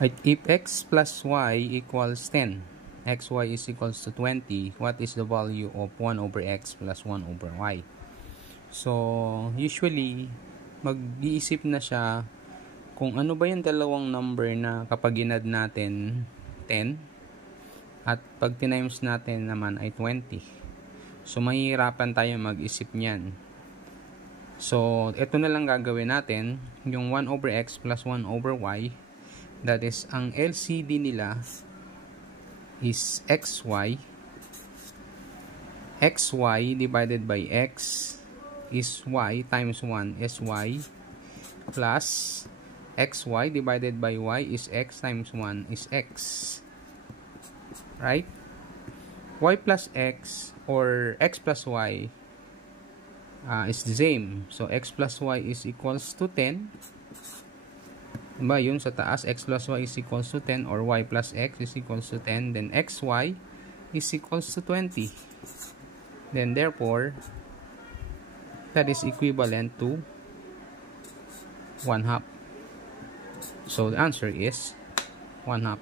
Right, if x plus y equals 10, xy is equals to 20, what is the value of 1 over x plus 1 over y? So, usually, mag-iisip na siya kung ano ba yung dalawang number na kapag ginad natin 10 at pag tinimes natin naman ay 20. So, mahihirapan tayo mag-isip niyan. So, ito na lang gagawin natin, yung 1 over x plus 1 over y. That is, ang LCD nila is xy. Xy divided by x is y times 1 is y plus xy divided by y is x times 1 is x. Right? Y plus x or x plus y is the same. So, x plus y is equals to 10. Diba yun sa taas, x plus y is equals to 10 or y plus x is equals to 10. Then xy is equals to 20. Then therefore, that is equivalent to 1/2. So the answer is 1/2.